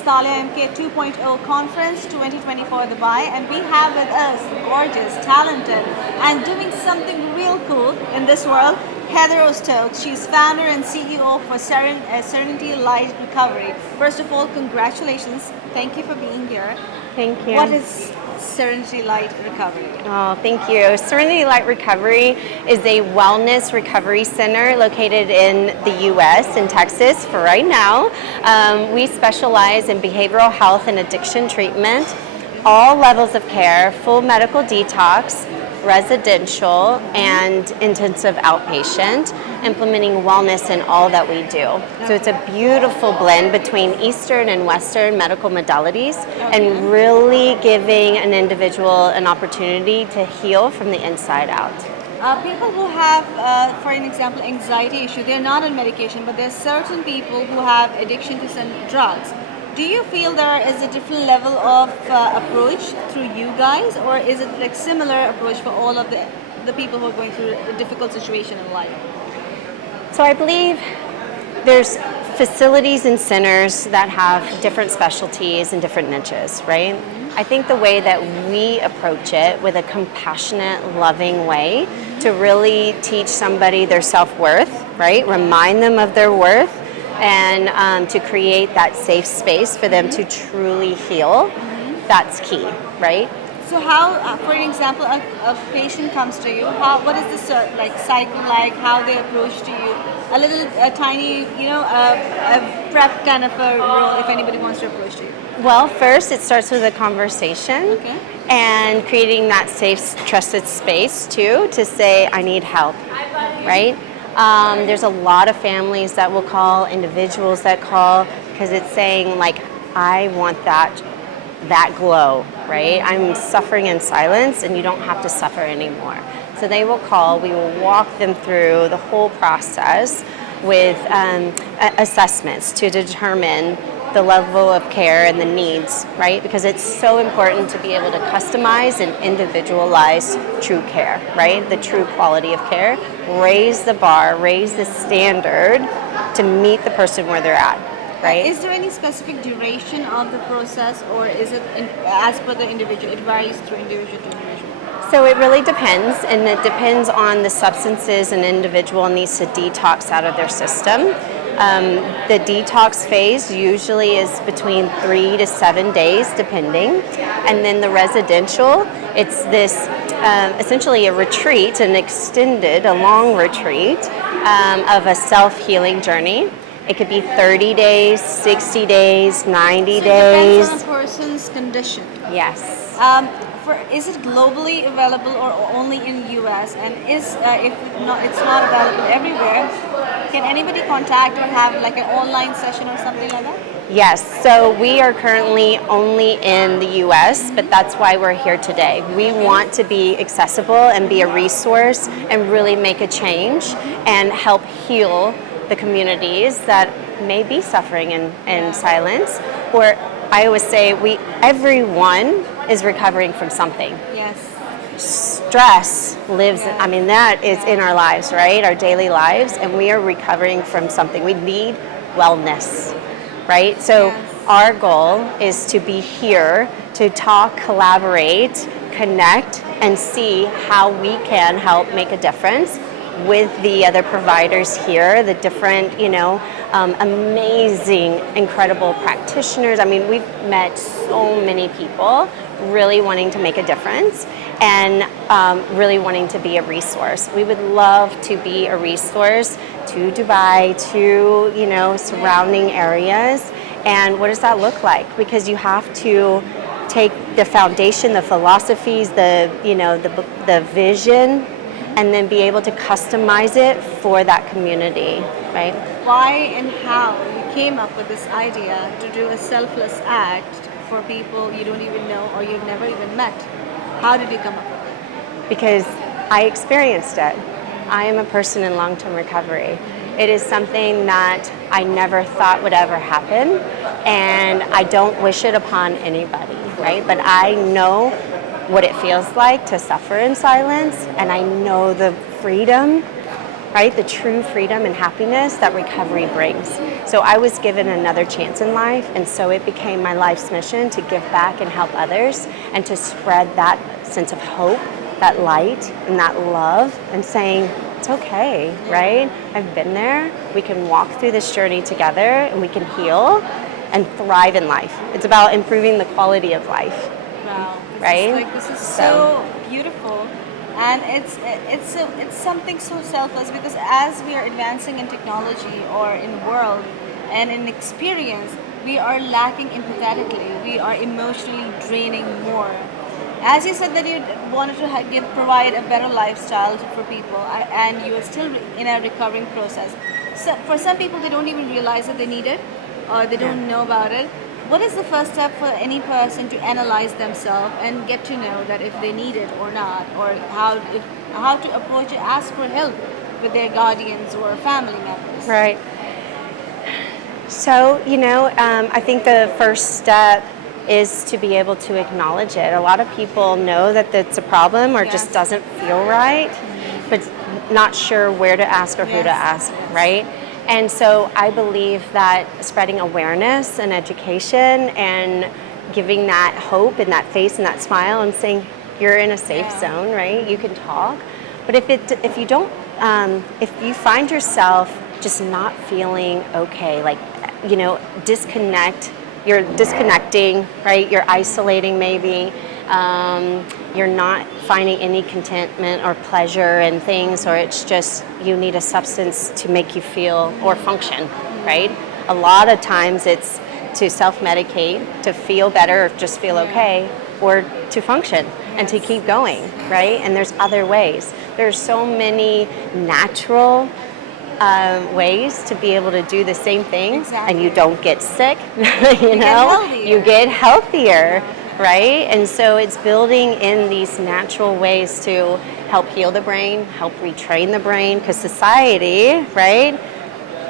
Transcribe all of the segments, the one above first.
is Thalia MK 2.0 Conference 2024 Dubai, and we have with us gorgeous, talented, and doing something real cool in this world, Marie-Ogburn Stokes. She's founder and CEO for Serenity Light Recovery. First of all, congratulations. Thank you for being here. Thank you. What is Serenity Light Recovery? Oh, thank you. Serenity Light Recovery is a wellness recovery center located in the U.S. in Texas for right now. We specialize in behavioral health and addiction treatment, all levels of care, full medical detox, residential, and intensive outpatient, implementing wellness in all that we do. So it's a beautiful blend between Eastern and Western medical modalities, and really giving an individual an opportunity to heal from the inside out. People who have, for an example, anxiety issue, they're not on medication, but there's certain people who have addiction to some drugs. Do you feel there is a different level of approach through you guys, or is it like similar approach for all of the people who are going through a difficult situation in life? So I believe there's facilities and centers that have different specialties and different niches, right? I think the way that we approach it with a compassionate, loving way to really teach somebody their self-worth, right? Remind them of their worth, and to create that safe space for them to truly heal, that's key, right? So how, for an example, a patient comes to you, what is the cycle like, how they approach to you? A tiny, a prep kind of a role if anybody wants to approach to you. Well, first it starts with a conversation, and creating that safe, trusted space too, to say, I need help, right? There's a lot of families that will call, individuals that call, because it's saying like, I want that glow, right? I'm suffering in silence and you don't have to suffer anymore. So they will call, we will walk them through the whole process with assessments to determine the level of care and the needs, right? Because it's so important to be able to customize and individualize true care, right? The true quality of care. Raise the bar, raise the standard to meet the person where they're at, right? Is there any specific duration of the process, or is it as per the individual? It varies through individual to individual. So it really depends, and it depends on the substances an individual needs to detox out of their system. The detox phase usually is between 3 to 7 days, depending. And then the residential, it's this essentially a retreat, a long retreat of a self-healing journey. It could be 30 days, 60 days, 90 days. It depends on a person's condition. Yes. Is it globally available or only in the US? And if it's not available everywhere, can anybody contact or have like an online session or something like that? Yes, so we are currently only in the US, but that's why we're here today. We want to be accessible and be a resource and really make a change and help heal the communities that may be suffering in silence. Or I always say everyone is recovering from something. Yes. Stress lives, that is in our lives, right? Our daily lives, and we are recovering from something. We need wellness, right? So our goal is to be here to talk, collaborate, connect, and see how we can help make a difference with the other providers here, the different, amazing, incredible practitioners. We've met so many people really wanting to make a difference and really wanting to be a resource. We would love to be a resource to Dubai, to, surrounding areas. And what does that look like? Because you have to take the foundation, the philosophies, the vision, and then be able to customize it for that community, right? Why and how you came up with this idea to do a selfless act for people you don't even know or you've never even met? How did you come up with it? Because I experienced it. I am a person in long-term recovery. It is something that I never thought would ever happen, and I don't wish it upon anybody, right? But I know what it feels like to suffer in silence, and I know the freedom right? The true freedom and happiness that recovery brings. So I was given another chance in life, and so it became my life's mission to give back and help others and to spread that sense of hope, that light, and that love, and saying, it's okay, right? I've been there. We can walk through this journey together, and we can heal and thrive in life. It's about improving the quality of life. Wow, Right? This is so beautiful, and it's something so selfless, because as we are advancing in technology or in world and in experience, we are lacking empathetically. We are emotionally draining more. As you said that you wanted to provide a better lifestyle for people, and you are still in a recovering process. So for some people, they don't even realize that they need it, or they don't know about it. What is the first step for any person to analyze themselves and get to know that if they need it or not, or how to approach it, ask for help with their guardians or family members? Right. So, I think the first step is to be able to acknowledge it. A lot of people know that it's a problem or just doesn't feel right, but not sure where to ask or who to ask, right? And so I believe that spreading awareness and education and giving that hope and that face and that smile and saying you're in a safe zone, right? You can talk. But if you don't, if you find yourself just not feeling okay, like, you're disconnecting, right? You're isolating maybe. You're not finding any contentment or pleasure in things, or it's just you need a substance to make you feel or function, right? A lot of times it's to self-medicate, to feel better or just feel okay, or to function and to keep going, right? And there's other ways. There's so many natural ways to be able to do the same thing, and you don't get sick, you get healthier, right? And so it's building in these natural ways to help heal the brain, help retrain the brain, because society, right,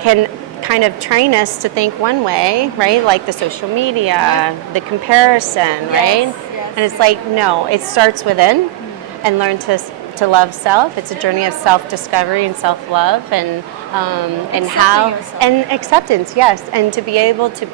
can kind of train us to think one way, right? Like the social media, the comparison, right? And it's like, no, it starts within, and learn to love self. It's a journey of self-discovery and self-love, and acceptance, yes, and to be able to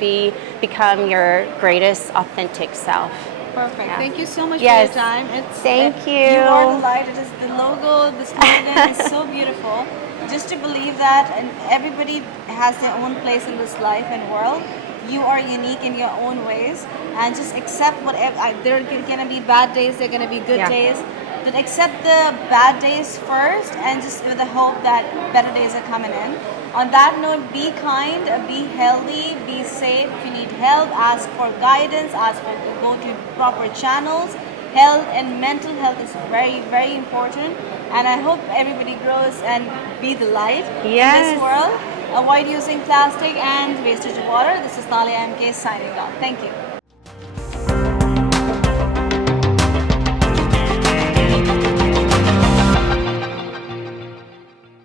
become your greatest authentic self. Perfect. Thank you so much for your time. Thank you. You are the light. It is the logo, the slogan is so beautiful. Just to believe that, and everybody has their own place in this life and world. You are unique in your own ways, and just accept whatever. There are gonna be bad days. There are gonna be good days. But accept the bad days first, and just with the hope that better days are coming in. On that note, be kind, be healthy, be safe. If you need help, ask for guidance, go to proper channels. Health and mental health is very, very important. And I hope everybody grows and be the light in this world. Avoid using plastic and wastage of water. This is Talia MK signing off. Thank you.